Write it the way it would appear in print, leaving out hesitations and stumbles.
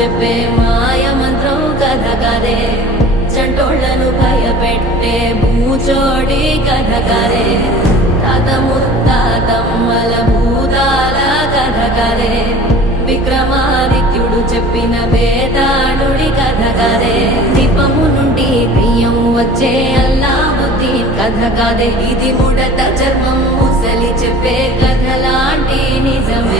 చెప్పే మాయ మంత్రం కథ కదే, చంటోళ్లను భయపెట్టే భూచోడి కథ కదే, తాత ముత్తాతమ్మల భూతాల కథ కదే, విక్రమాదిత్యుడు చెప్పిన వేదాళుడి కథ కదే, దీపము నుండి బియ్యం వచ్చే అల్లావుద్దీన్ కథ కదే, ఇది ముడత చర్మం ముసలి చెప్పే కథ లాంటి నిజమే.